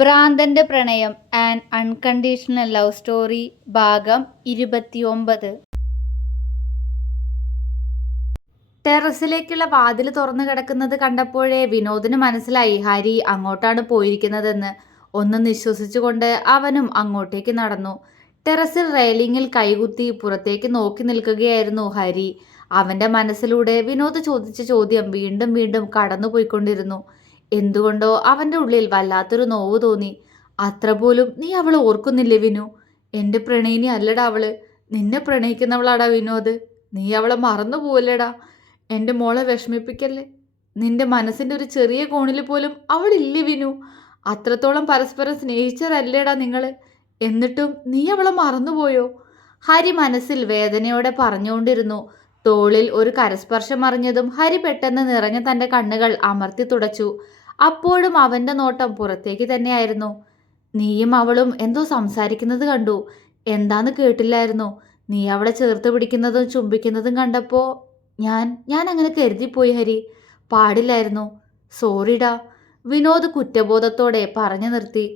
ഭ്രാന്തന്റെ പ്രണയം an unconditional love story ഭാഗം 29. ടെറസിലേക്കുള്ള വാതിൽ തുറന്നു കിടക്കുന്നത് കണ്ടപ്പോഴേ വിനോദിന് മനസ്സിലായി ഹരി അങ്ങോട്ടാണ് പോയിരിക്കുന്നതെന്ന്. ഒന്ന് നിശ്വസിച്ചുകൊണ്ട് അവനും അങ്ങോട്ടേക്ക് നടന്നു. ടെറസിൽ റെയിലിങ്ങിൽ കൈകുത്തി പുറത്തേക്ക് നോക്കി നിൽക്കുകയായിരുന്നു ഹരി. അവന്റെ മനസ്സിലൂടെ വിനോദ് ചോദിച്ച ചോദ്യം വീണ്ടും വീണ്ടും കടന്നുപോയിക്കൊണ്ടിരുന്നു. എന്തുകൊണ്ടോ അവൻ്റെ ഉള്ളിൽ വല്ലാത്തൊരു നോവ് തോന്നി. അത്ര പോലും നീ അവളെ ഓർക്കുന്നില്ലേ വിനു? എൻ്റെ പ്രണയിനി അല്ലടാ അവള്, നിന്നെ പ്രണയിക്കുന്നവളാടാ വിനോദ്. നീ അവളെ മറന്നു പോവല്ലേടാ. എൻ്റെ മോളെ വിഷമിപ്പിക്കല്ലേ. നിന്റെ മനസ്സിൻ്റെ ഒരു ചെറിയ കോണിൽ പോലും അവളില്ലേ വിനു? അത്രത്തോളം പരസ്പരം സ്നേഹിച്ചതല്ലേടാ നിങ്ങൾ. എന്നിട്ടും നീ അവളെ മറന്നുപോയോ? ഹരി മനസ്സിൽ വേദനയോടെ പറഞ്ഞുകൊണ്ടിരുന്നു. തോളിൽ ഒരു കരസ്പർശം അറിഞ്ഞതും ഹരി പെട്ടെന്ന് നിറഞ്ഞ തൻ്റെ കണ്ണുകൾ അമർത്തി തുടച്ചു. അപ്പോഴും അവൻ്റെ നോട്ടം പുറത്തേക്ക് തന്നെയായിരുന്നു. നീയും അവളും എന്തോ സംസാരിക്കുന്നത് കണ്ടു. എന്താന്ന് കേട്ടില്ലായിരുന്നു. നീ അവളെ ചേർത്ത് പിടിക്കുന്നതും ചുംബിക്കുന്നതും കണ്ടപ്പോൾ ഞാൻ അങ്ങനെ കരുതിപ്പോയി ഹരി. പാടില്ലായിരുന്നു. സോറിടാ. വിനോദ് കുറ്റബോധത്തോടെ പറഞ്ഞു നിർത്തി.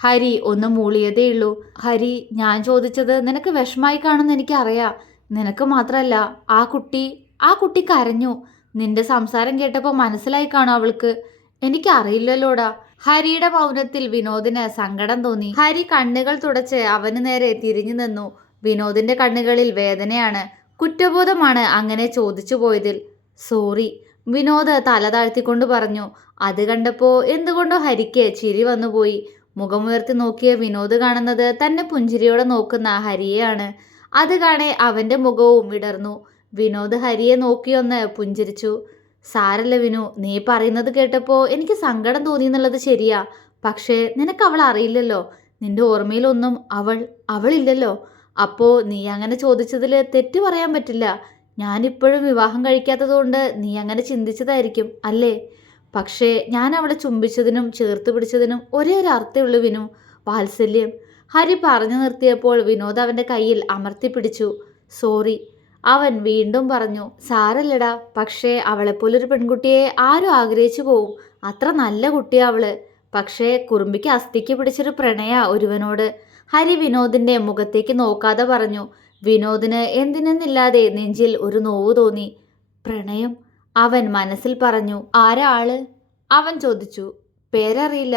ഹരി ഒന്ന് മൂളിയതേയുള്ളൂ. ഹരി, ഞാൻ ചോദിച്ചത് നിനക്ക് വിഷമായി കാണുമെന്ന് എനിക്കറിയാം. നിനക്ക് മാത്രമല്ല, ആ കുട്ടി കരഞ്ഞു. നിന്റെ സംസാരം കേട്ടപ്പോൾ മനസ്സിലായി കാണും അവൾക്ക്. എനിക്കറിയില്ലല്ലോടാ. ഹരിയുടെ മൗനത്തിൽ വിനോദിന് സങ്കടം തോന്നി. ഹരി കണ്ണുകൾ തുടച്ച് അവന് നേരെ തിരിഞ്ഞു നിന്നു. വിനോദിന്റെ കണ്ണുകളിൽ വേദനയാണ്, കുറ്റബോധമാണ് അങ്ങനെ ചോദിച്ചു പോയതിൽ. സോറി, വിനോദ് തല താഴ്ത്തിക്കൊണ്ട് പറഞ്ഞു. അത് കണ്ടപ്പോൾ എന്തുകൊണ്ടോ ഹരിക്ക് ചിരി വന്നുപോയി. മുഖമുയർത്തി നോക്കിയ വിനോദ് കാണുന്നത് തന്നെ പുഞ്ചിരിയോടെ നോക്കുന്ന ഹരിയെയാണ്. അത് കാണെ അവന്റെ മുഖവും വിടർന്നു. വിനോദ് ഹരിയെ നോക്കിയൊന്ന് പുഞ്ചിരിച്ചു. സാരല്ല വിനു, നീ പറയുന്നത് കേട്ടപ്പോൾ എനിക്ക് സങ്കടം തോന്നി എന്നുള്ളത് ശരിയാ. പക്ഷേ നിനക്ക് അവൾ അറിയില്ലല്ലോ. നിന്റെ ഓർമ്മയിലൊന്നും അവളില്ലല്ലോ. അപ്പോൾ നീ അങ്ങനെ ചോദിച്ചതിൽ തെറ്റ് പറയാൻ പറ്റില്ല. ഞാനിപ്പോഴും വിവാഹം കഴിക്കാത്തതുകൊണ്ട് നീ അങ്ങനെ ചിന്തിച്ചതായിരിക്കും അല്ലേ? പക്ഷേ ഞാൻ അവളെ ചുംബിച്ചതിനും ചേർത്ത് പിടിച്ചതിനും ഒരേ ഒരു അർത്ഥമുള്ളൂ വിനു, വാത്സല്യം. ഹരി പറഞ്ഞു നിർത്തിയപ്പോൾ വിനോദ് അവൻ്റെ കയ്യിൽ അമർത്തി പിടിച്ചു. സോറി, അവൻ വീണ്ടും പറഞ്ഞു. സാരല്ലടാ, പക്ഷേ അവളെപ്പോലൊരു പെൺകുട്ടിയെ ആരും ആഗ്രഹിച്ചു പോവും. അത്ര നല്ല കുട്ടിയാ അവള്. പക്ഷേ കുറുമ്പിക്ക് അസ്ഥിക്ക് പിടിച്ചൊരു പ്രണയ ഒരുവനോട്. ഹരി വിനോദിന്റെ മുഖത്തേക്ക് നോക്കാതെ പറഞ്ഞു. വിനോദിന് എന്തിനെന്നില്ലാതെ നെഞ്ചിൽ ഒരു നോവ് തോന്നി. പ്രണയം, അവൻ മനസ്സിൽ പറഞ്ഞു. ആരാ ആള്? അവൻ ചോദിച്ചു. പേരറിയില്ല.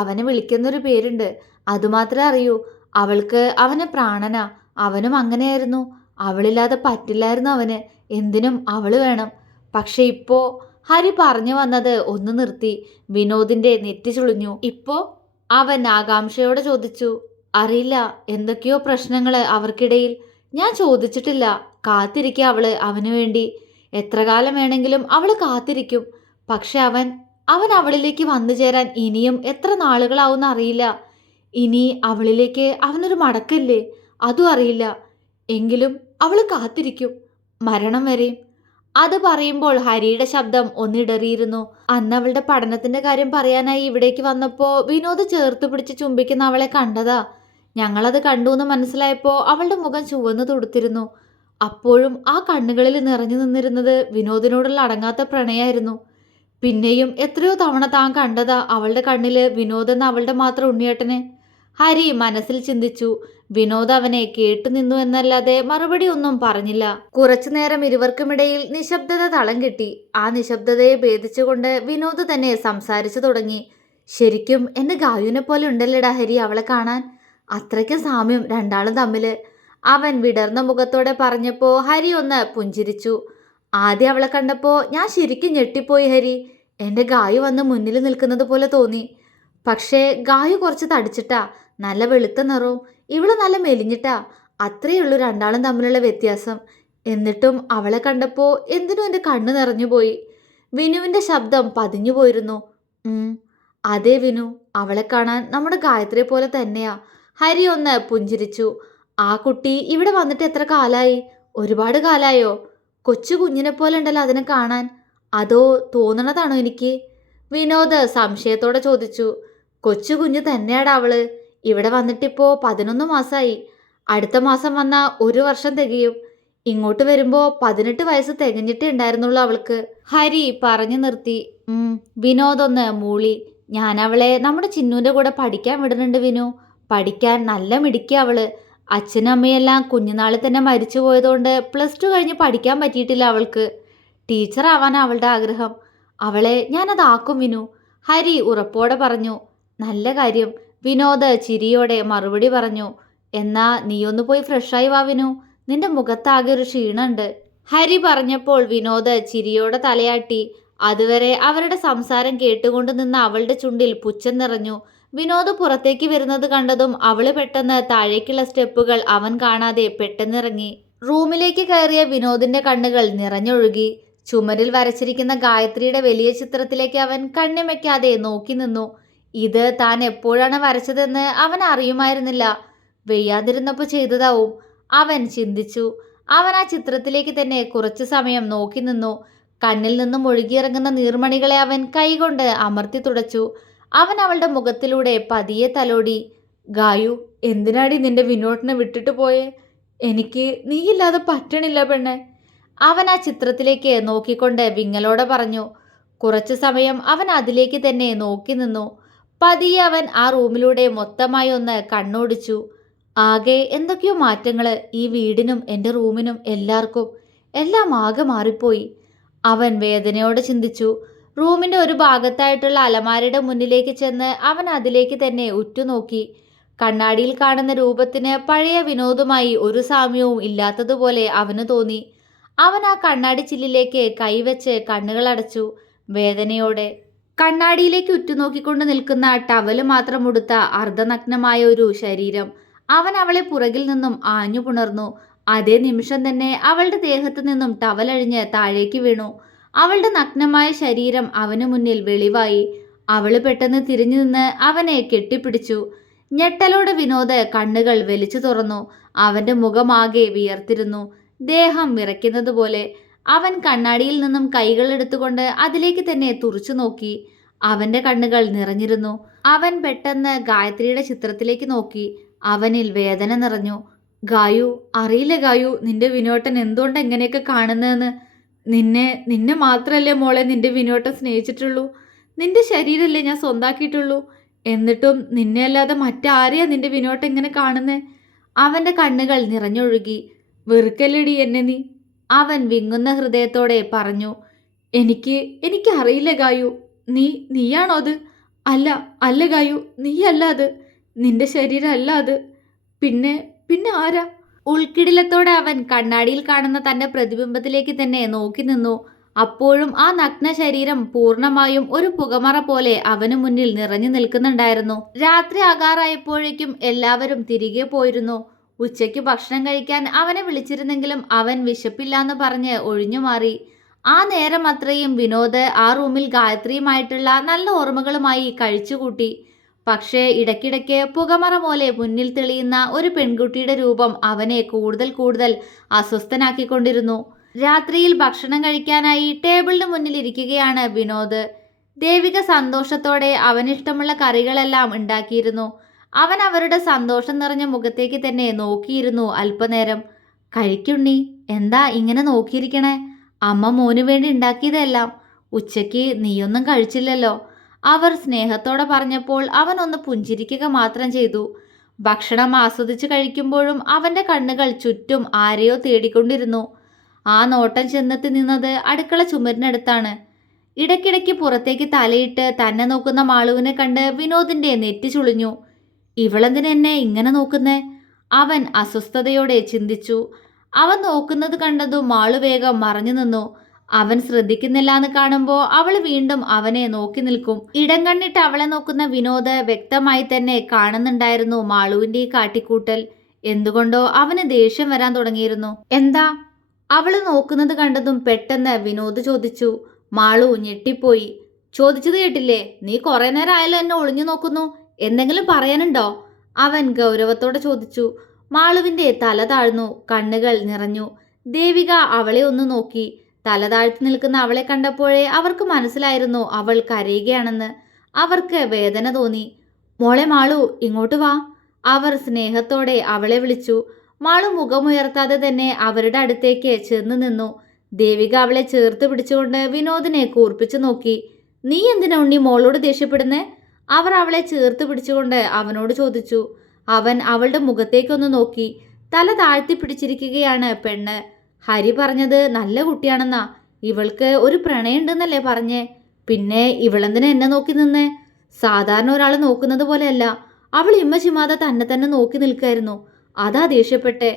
അവനെ വിളിക്കുന്നൊരു പേരുണ്ട്, അതുമാത്രമേ അറിയൂ. അവൾക്ക് അവനെ പ്രാണനാ. അവനും അങ്ങനെയായിരുന്നു. അവളില്ലാതെ പറ്റില്ലായിരുന്നു അവന്. എന്തിനും അവള് വേണം. പക്ഷെ ഇപ്പോ, ഹരി പറഞ്ഞു വന്നത് ഒന്ന് നിർത്തി. വിനോദിന്റെ നെറ്റി ചുളിഞ്ഞു. ഇപ്പോ? അവൻ ആകാംക്ഷയോടെ ചോദിച്ചു. അറിയില്ല, എന്തൊക്കെയോ പ്രശ്നങ്ങള് അവർക്കിടയിൽ. ഞാൻ ചോദിച്ചിട്ടില്ല. കാത്തിരിക്കുക അവള് അവന് വേണ്ടി. എത്ര കാലം വേണമെങ്കിലും അവള് കാത്തിരിക്കും. പക്ഷെ അവൻ അവളിലേക്ക് വന്നു ചേരാൻ ഇനിയും എത്ര നാളുകളാവുമെന്ന് അറിയില്ല. ഇനി അവളിലേക്ക് അവനൊരു മടക്കില്ലേ, അതും അറിയില്ല. എങ്കിലും അവള് കാത്തിരിക്കും, മരണം വരെയും. അത് പറയുമ്പോൾ ഹരിയുടെ ശബ്ദം ഒന്നിടറിയിരുന്നു. അന്ന് അവളുടെ പഠനത്തിന്റെ കാര്യം പറയാനായി ഇവിടേക്ക് വന്നപ്പോൾ വിനോദ് ചേർത്ത് പിടിച്ച് ചുംബിക്കുന്ന അവളെ കണ്ടതാ. ഞങ്ങളത് കണ്ടു എന്ന് മനസ്സിലായപ്പോൾ അവളുടെ മുഖം ചുവന്നു തുടുത്തിരുന്നു. അപ്പോഴും ആ കണ്ണുകളിൽ നിറഞ്ഞു നിന്നിരുന്നത് വിനോദിനോടുള്ള അടങ്ങാത്ത പ്രണയായിരുന്നു. പിന്നെയും എത്രയോ തവണ താൻ കണ്ടതാ അവളുടെ കണ്ണില് വിനോദ് എന്ന അവളുടെ മാത്രം ഉണ്ണിയേട്ടനെ. ഹരി മനസ്സിൽ ചിന്തിച്ചു. വിനോദ് അവനെ കേട്ടുനിന്നു എന്നല്ലാതെ മറുപടി ഒന്നും പറഞ്ഞില്ല. കുറച്ചു നേരം ഇരുവർക്കുമിടയിൽ നിശബ്ദത തളം കെട്ടി. ആ നിശബ്ദതയെ ഭേദിച്ചുകൊണ്ട് വിനോദ് തന്നെ സംസാരിച്ചു തുടങ്ങി. ശരിക്കും എന്റെ ഗായുവിനെ പോലെ ഉണ്ടല്ലേടാ ഹരി അവളെ കാണാൻ. അത്രയ്ക്കും സാമ്യം രണ്ടാളും തമ്മില്. അവൻ വിടർന്ന മുഖത്തോടെ പറഞ്ഞപ്പോൾ ഹരി ഒന്ന് പുഞ്ചിരിച്ചു. ആദ്യം അവളെ കണ്ടപ്പോൾ ഞാൻ ശരിക്കും ഞെട്ടിപ്പോയി ഹരി. എൻ്റെ ഗായു വന്ന് മുന്നിൽ നിൽക്കുന്നത് പോലെ തോന്നി. പക്ഷേ ഗായു കുറച്ച് തടിച്ചിട്ടാ, നല്ല വെളുത്ത നിറവും. ഇവള് നല്ല മെലിഞ്ഞിട്ടാ. അത്രയേ ഉള്ളൂ രണ്ടാളും തമ്മിലുള്ള വ്യത്യാസം. എന്നിട്ടും അവളെ കണ്ടപ്പോൾ എന്തിനും എൻ്റെ കണ്ണ് നിറഞ്ഞുപോയി. വിനുവിൻ്റെ ശബ്ദം പതിഞ്ഞു പോയിരുന്നു. അതെ വിനു, അവളെ കാണാൻ നമ്മുടെ ഗായത്രിയെ പോലെ തന്നെയാ. ഹരി ഒന്ന് പുഞ്ചിരിച്ചു. ആ കുട്ടി ഇവിടെ വന്നിട്ട് എത്ര കാലായി? ഒരുപാട് കാലായോ? കൊച്ചു കുഞ്ഞിനെ പോലെ ഉണ്ടല്ലോ അതിനെ കാണാൻ. അതോ തോന്നണതാണോ എനിക്ക്? വിനോദ് സംശയത്തോടെ ചോദിച്ചു. കൊച്ചു കുഞ്ഞു തന്നെയാടാ അവള്. ഇവിടെ വന്നിട്ടിപ്പോ 11 മാസമായി. അടുത്ത മാസം വന്നാൽ 1 വർഷം തികയും. ഇങ്ങോട്ട് വരുമ്പോൾ 18 വയസ്സ് തികഞ്ഞിട്ടേ ഉണ്ടായിരുന്നുള്ളൂ അവൾക്ക്. ഹരി പറഞ്ഞു നിർത്തി. വിനോദ് ഒന്ന് മൂളി. ഞാൻ അവളെ നമ്മുടെ ചിന്നുവിൻ്റെ കൂടെ പഠിക്കാൻ വിടുന്നുണ്ട് വിനു. പഠിക്കാൻ നല്ല മിടുക്കി അവള്. അച്ഛനും അമ്മയെല്ലാം കുഞ്ഞുനാളിൽ തന്നെ മരിച്ചു പോയതുകൊണ്ട് +2 കഴിഞ്ഞ് പഠിക്കാൻ പറ്റിയിട്ടില്ല അവൾക്ക്. ടീച്ചർ ആവാൻ അവളുടെ ആഗ്രഹം. അവളെ ഞാനതാക്കും വിനു, ഹരി ഉറപ്പോടെ പറഞ്ഞു. നല്ല കാര്യം, വിനോദ് ചിരിയോടെ മറുപടി പറഞ്ഞു. എന്നാ നീയൊന്ന് പോയി ഫ്രഷായി വാ വിനു, നിന്റെ മുഖത്താകെ ഒരു ക്ഷീണുണ്ട്. ഹരി പറഞ്ഞപ്പോൾ വിനോദ് ചിരിയോടെ തലയാട്ടി. അതുവരെ അവരുടെ സംസാരം കേട്ടുകൊണ്ട് നിന്ന അവളുടെ ചുണ്ടിൽ പുച്ഛം നിറഞ്ഞു. വിനോദ് പുറത്തേക്ക് വരുന്നത് കണ്ടതും അവള് പെട്ടെന്ന് താഴേക്കുള്ള സ്റ്റെപ്പുകൾ അവൻ കാണാതെ പെട്ടെന്നിറങ്ങി. റൂമിലേക്ക് കയറിയ വിനോദിന്റെ കണ്ണുകൾ നിറഞ്ഞൊഴുകി. ചുമരിൽ വരച്ചിരിക്കുന്ന ഗായത്രിയുടെ വലിയ ചിത്രത്തിലേക്ക് അവൻ കണ്ണിമയ്ക്കാതെ നോക്കി നിന്നു. ഇത് താൻ എപ്പോഴാണ് വരച്ചതെന്ന് അവൻ അറിയുമായിരുന്നില്ല. വെയ്യാതിരുന്നപ്പോൾ ചെയ്തതാവും, അവൻ ചിന്തിച്ചു. അവൻ ആ ചിത്രത്തിലേക്ക് തന്നെ കുറച്ചു സമയം നോക്കി നിന്നു. കണ്ണിൽ നിന്നും ഒഴുകിയിറങ്ങുന്ന നീർമണികളെ അവൻ കൈകൊണ്ട് അമർത്തി തുടച്ചു. അവൻ അവളുടെ മുഖത്തിലൂടെ പതിയെ തലോടി. ഗായു, എന്തിനാടി നിന്റെ വിനോദിനെ വിട്ടിട്ട് പോയേ? എനിക്ക് നീയില്ലാതെ പറ്റണില്ല പെണ്ണെ. അവൻ ആ ചിത്രത്തിലേക്ക് നോക്കിക്കൊണ്ട് വിങ്ങലോടെ പറഞ്ഞു. കുറച്ചു സമയം അവൻ അതിലേക്ക് തന്നെ നോക്കി നിന്നു. പതിയെ അവൻ ആ റൂമിലൂടെ മൊത്തമായി ഒന്ന് കണ്ണോടിച്ചു. ആകെ എന്തൊക്കെയോ മാറ്റങ്ങള് ഈ വീടിനും എൻ്റെ റൂമിനും എല്ലാവർക്കും. എല്ലാം ആകെ മാറിപ്പോയി. അവൻ വേദനയോടെ ചിന്തിച്ചു. റൂമിൻ്റെ ഒരു ഭാഗത്തായിട്ടുള്ള അലമാരയുടെ മുന്നിലേക്ക് ചെന്ന് അവൻ അതിലേക്ക് തന്നെ ഉറ്റുനോക്കി. കണ്ണാടിയിൽ കാണുന്ന രൂപത്തിന് പഴയ വിനോദുമായി ഒരു സാമ്യവും ഇല്ലാത്തതുപോലെ അവന് തോന്നി. അവൻ ആ കണ്ണാടി ചില്ലിലേക്ക് കൈവച്ച് കണ്ണുകളടച്ചു വേദനയോടെ. കണ്ണാടിയിലേക്ക് ഉറ്റുനോക്കിക്കൊണ്ട് നിൽക്കുന്ന ടവല് മാത്രം ഉടുത്ത അർദ്ധനഗ്നമായ ഒരു ശരീരം. അവൻ അവളെ പുറകിൽ നിന്നും ആഞ്ഞു പുണർന്നു. അതേ നിമിഷം തന്നെ അവളുടെ ദേഹത്തു നിന്നും ടവലഴിഞ്ഞ് താഴേക്ക് വീണു. അവളുടെ നഗ്നമായ ശരീരം അവന് മുന്നിൽ വെളിവായി. അവള് പെട്ടെന്ന് തിരിഞ്ഞു നിന്ന് അവനെ കെട്ടിപ്പിടിച്ചു. ഞെട്ടലോടെ വിനോദ് കണ്ണുകൾ വലിച്ചു തുറന്നു. അവന്റെ മുഖമാകെ വിയർത്തിരുന്നു, ദേഹം വിറയ്ക്കുന്നത് പോലെ. അവൻ കണ്ണാടിയിൽ നിന്നും കൈകൾ എടുത്തുകൊണ്ട് അതിലേക്ക് തന്നെ തുറച്ചു നോക്കി. അവന്റെ കണ്ണുകൾ നിറഞ്ഞിരുന്നു. അവൻ പെട്ടെന്ന് ഗായത്രിയുടെ ചിത്രത്തിലേക്ക് നോക്കി. അവനിൽ വേദന നിറഞ്ഞു. ഗായു, അറിയില്ല ഗായു, നിന്റെ വിനോട്ടൻ എന്തുകൊണ്ട് എങ്ങനെയൊക്കെ കാണുന്നതെന്ന്. നിന്നെ മാത്രമല്ലേ മോളെ നിന്റെ വിനോട്ടൻ സ്നേഹിച്ചിട്ടുള്ളൂ. നിന്റെ ശരീരമല്ലേ ഞാൻ സ്വന്താക്കിയിട്ടുള്ളൂ. എന്നിട്ടും നിന്നെ അല്ലാതെ മറ്റാരെയാ നിന്റെ വിനോട്ടൻ ഇങ്ങനെ കാണുന്നേ? അവന്റെ കണ്ണുകൾ നിറഞ്ഞൊഴുകി. വെറുക്കല്ലടി എന്നെ നീ, അവൻ വിങ്ങുന്ന ഹൃദയത്തോടെ പറഞ്ഞു. എനിക്ക് അറിയില്ല ഗായു. നീയാണോ അത്? അല്ല ഗായു, നീയല്ല അത്. നിന്റെ ശരീരം അല്ല അത്. പിന്നെ ആരാ? ഉൾക്കിടിലത്തോടെ അവൻ കണ്ണാടിയിൽ കാണുന്ന തന്റെ പ്രതിബിംബത്തിലേക്ക് തന്നെ നോക്കി നിന്നു. അപ്പോഴും ആ നഗ്ന ശരീരം പൂർണ്ണമായും ഒരു പുകമറ പോലെ അവന് മുന്നിൽ നിറഞ്ഞു നിൽക്കുന്നുണ്ടായിരുന്നു. രാത്രി ആകാറായപ്പോഴേക്കും എല്ലാവരും തിരികെ പോയിരുന്നു. ഉച്ചയ്ക്ക് ഭക്ഷണം കഴിക്കാൻ അവനെ വിളിച്ചിരുന്നെങ്കിലും അവൻ വിശപ്പില്ലാന്ന് പറഞ്ഞ് ഒഴിഞ്ഞുമാറി. ആ നേരം അത്രയും വിനോദ് ആ റൂമിൽ ഗായത്രിയുമായിട്ടുള്ള നല്ല ഓർമ്മകളുമായി കഴിച്ചുകൂട്ടി. പക്ഷേ ഇടയ്ക്കിടയ്ക്ക് പുകമറ പോലെ മുന്നിൽ തെളിയുന്ന ഒരു പെൺകുട്ടിയുടെ രൂപം അവനെ കൂടുതൽ അസ്വസ്ഥനാക്കിക്കൊണ്ടിരുന്നു. രാത്രിയിൽ ഭക്ഷണം കഴിക്കാനായി ടേബിളിന് മുന്നിൽ ഇരിക്കുകയാണ് വിനോദ്. ദേവിക സന്തോഷത്തോടെ അവനിഷ്ടമുള്ള കറികളെല്ലാം ഉണ്ടാക്കിയിരുന്നു. അവൻ അവരുടെ സന്തോഷം നിറഞ്ഞ മുഖത്തേക്ക് തന്നെ നോക്കിയിരുന്നു അല്പനേരം. കഴിക്കുണ്ണി, എന്താ ഇങ്ങനെ നോക്കിയിരിക്കണേ? അമ്മ മോനു വേണ്ടി ഉണ്ടാക്കിയതെല്ലാം. ഉച്ചയ്ക്ക് നീയൊന്നും കഴിച്ചില്ലല്ലോ, അവർ സ്നേഹത്തോടെ പറഞ്ഞപ്പോൾ അവൻ ഒന്ന് പുഞ്ചിരിക്കുക മാത്രം ചെയ്തു. ഭക്ഷണം ആസ്വദിച്ച് കഴിക്കുമ്പോഴും അവൻ്റെ കണ്ണുകൾ ചുറ്റും ആരെയോ തേടിക്കൊണ്ടിരുന്നു. ആ നോട്ടം ചെന്നെത്തി നിന്നത് അടുക്കള ചുമരിനടുത്താണ്. ഇടയ്ക്കിടയ്ക്ക് പുറത്തേക്ക് തലയിട്ട് തന്നെ നോക്കുന്ന മാളുവിനെ കണ്ട് വിനോദിന്റെ നെറ്റി ചുളിഞ്ഞു. ഇവളെന്തിനെന്നെ ഇങ്ങനെ നോക്കുന്നേ? അവൻ അസ്വസ്ഥതയോടെ ചിന്തിച്ചു. അവൻ നോക്കുന്നത് കണ്ടതും മാളു വേഗം മറഞ്ഞു നിന്നു. അവൻ ശ്രദ്ധിക്കുന്നില്ലാന്ന് കാണുമ്പോൾ അവൾ വീണ്ടും അവനെ നോക്കി നിൽക്കും. ഇടം കണ്ണിട്ട് അവളെ നോക്കുന്ന വിനോദ് വ്യക്തമായി തന്നെ കാണുന്നുണ്ടായിരുന്നു മാളുവിന്റെ ഈ കാട്ടിക്കൂട്ടൽ. എന്തുകൊണ്ടോ അവന് ദേഷ്യം വരാൻ തുടങ്ങിയിരുന്നു. എന്താ? അവള് നോക്കുന്നത് കണ്ടതും പെട്ടെന്ന് വിനോദ് ചോദിച്ചു. മാളു ഞെട്ടിപ്പോയി. ചോദിച്ചത് കേട്ടില്ലേ? നീ കുറെ നേരം ആയാലും എന്നെ ഒളിഞ്ഞു നോക്കുന്നു. എന്തെങ്കിലും പറയാനുണ്ടോ? അവൻ ഗൗരവത്തോടെ ചോദിച്ചു. മാളുവിന്റെ തല താഴ്ന്നു, കണ്ണുകൾ നിറഞ്ഞു. ദേവിക അവളെ ഒന്ന് നോക്കി. തല താഴ്ത്തി നിൽക്കുന്ന അവളെ കണ്ടപ്പോഴേ അവർക്ക് മനസ്സിലായിരുന്നു അവൾ കരയുകയാണെന്ന്. അവർക്ക് വേദന തോന്നി. മോളെ മാളു, ഇങ്ങോട്ട് വാ, അവർ സ്നേഹത്തോടെ അവളെ വിളിച്ചു. മാളു മുഖമുയർത്താതെ തന്നെ അവരുടെ അടുത്തേക്ക് ചെന്ന് നിന്നു. ദേവിക അവളെ ചേർത്ത് പിടിച്ചുകൊണ്ട് വിനോദിനെ കൂർപ്പിച്ചു നോക്കി. നീ എന്തിനാ ഉണ്ണി മോളോട് ദേഷ്യപ്പെടുന്നേ? അവർ അവളെ ചേർത്ത് പിടിച്ചുകൊണ്ട് അവനോട് ചോദിച്ചു. അവൻ അവളുടെ മുഖത്തേക്കൊന്ന് നോക്കി. തല താഴ്ത്തി പിടിച്ചിരിക്കുകയാണ് പെണ്ണ്. ഹരി പറഞ്ഞത് നല്ല കുട്ടിയാണെന്നാ. ഇവൾക്ക് ഒരു പ്രണയമുണ്ടെന്നല്ലേ പറഞ്ഞേ? പിന്നെ ഇവളെന്തിനാ എന്നെ നോക്കി നിന്നേ? സാധാരണ ഒരാൾ നോക്കുന്നത് പോലെയല്ല. അവൾ ഇമ്മ ചിമാതെ തന്നെ തന്നെ നോക്കി നിൽക്കായിരുന്നു. അതാ ദേഷ്യപ്പെട്ടെ.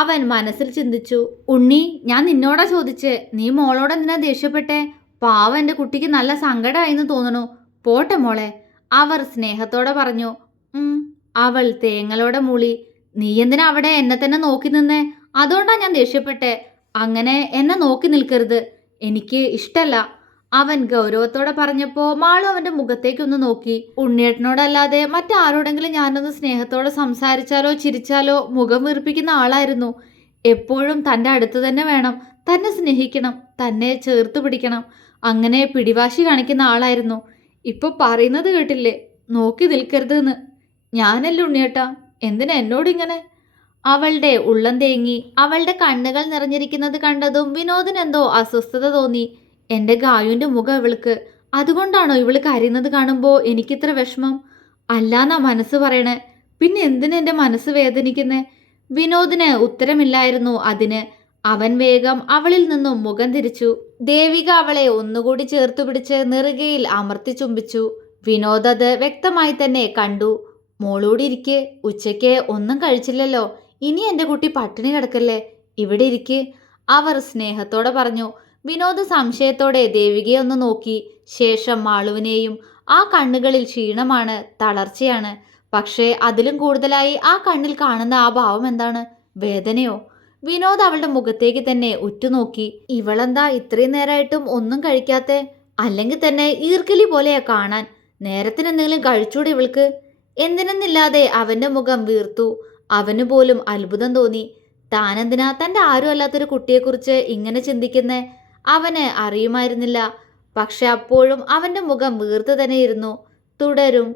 അവൻ മനസ്സിൽ ചിന്തിച്ചു. ഉണ്ണി, ഞാൻ നിന്നോടാ ചോദിച്ചേ, നീ മോളോട് എന്തിനാ ദേഷ്യപ്പെട്ടെ? പാവം എൻ്റെ കുട്ടിക്ക് നല്ല സങ്കടമായിന്ന് തോന്നണു. പോട്ടെ മോളെ, അവർ സ്നേഹത്തോടെ പറഞ്ഞു. അവൾ തേങ്ങലോടെ മൂളി. നീ എന്തിനാ അവിടെ എന്നെ തന്നെ നോക്കി നിന്നേ? അതുകൊണ്ടാ ഞാൻ ദേഷ്യപ്പെട്ടെ. അങ്ങനെ എന്നെ നോക്കി നിൽക്കരുത്, എനിക്ക് ഇഷ്ടല്ല. അവൻ ഗൗരവത്തോടെ പറഞ്ഞപ്പോ മാളു അവന്റെ മുഖത്തേക്കൊന്ന് നോക്കി. ഉണ്ണിയേട്ടനോടല്ലാതെ മറ്റാരോടെങ്കിലും ഞാനൊന്ന് സ്നേഹത്തോടെ സംസാരിച്ചാലോ ചിരിച്ചാലോ മുഖം വീർപ്പിക്കുന്ന ആളായിരുന്നു. എപ്പോഴും തൻ്റെ അടുത്ത് തന്നെ വേണം, തന്നെ സ്നേഹിക്കണം, തന്നെ ചേർത്ത് പിടിക്കണം, അങ്ങനെ പിടിവാശി കാണിക്കുന്ന ആളായിരുന്നു. ഇപ്പൊ പറയുന്നത് കേട്ടില്ലേ, നോക്കി നിൽക്കരുതെന്ന്. ഞാനല്ലേ ഉണ്ണിയേട്ടാ, എന്തിനാ എന്നോടിങ്ങനെ? അവളുടെ ഉള്ളം തേങ്ങി. അവളുടെ കണ്ണുകൾ നിറഞ്ഞിരിക്കുന്നത് കണ്ടതും വിനോദിനെന്തോ അസ്വസ്ഥത തോന്നി. എൻ്റെ ഗായുവിൻ്റെ മുഖം ഇവൾക്ക്, അതുകൊണ്ടാണോ ഇവള് കരയുന്നത് കാണുമ്പോൾ എനിക്കിത്ര വിഷമം? അല്ലാന്നാ മനസ്സ് പറയണേ. പിന്നെ എന്തിനാ എൻ്റെ മനസ്സ് വേദനിക്കുന്നേ? വിനോദിന് ഉത്തരമില്ലായിരുന്നു അതിന്. അവൻ വേഗം അവളിൽ നിന്നും മുഖം തിരിച്ചു. ദേവിക അവളെ ഒന്നുകൂടി ചേർത്തു പിടിച്ച് നെറുകയിൽ അമർത്തി ചുംബിച്ചു. വിനോദ് അത് വ്യക്തമായി തന്നെ കണ്ടു. മോളൂടി ഇരിക്കെ, ഉച്ചയ്ക്ക് ഒന്നും കഴിച്ചില്ലല്ലോ, ഇനി എൻ്റെ കുട്ടി പട്ടിണി കിടക്കല്ലേ, ഇവിടെ ഇരിക്കെ, അവർ സ്നേഹത്തോടെ പറഞ്ഞു. വിനോദ് സംശയത്തോടെ ദേവികയെ ഒന്ന് നോക്കി. ശേഷം മാളുവിനെയും. ആ കണ്ണുകളിൽ ക്ഷീണമാണ്, തളർച്ചയാണ്. പക്ഷേ അതിലും കൂടുതലായി ആ കണ്ണിൽ കാണുന്ന ആ ഭാവം എന്താണ്? വേദനയോ? വിനോദ് അവളുടെ മുഖത്തേക്ക് തന്നെ ഉറ്റുനോക്കി. ഇവളെന്താ ഇത്രയും നേരമായിട്ടും ഒന്നും കഴിക്കാത്തെ? അല്ലെങ്കിൽ തന്നെ ഈർക്കലി പോലെയാ കാണാൻ. നേരത്തിന് എന്തെങ്കിലും കഴിച്ചൂടെ ഇവൾക്ക്? എന്തിനെന്നില്ലാതെ അവന്റെ മുഖം വീർത്തു. അവന് പോലും അത്ഭുതം തോന്നി. താനെന്തിനാ തൻ്റെ ആരും അല്ലാത്തൊരു കുട്ടിയെക്കുറിച്ച് ഇങ്ങനെ ചിന്തിക്കുന്നേ? അവന് അറിയുമായിരുന്നില്ല. പക്ഷെ അപ്പോഴും അവന്റെ മുഖം വീർത്തു തന്നെയിരുന്നു. തുടരും.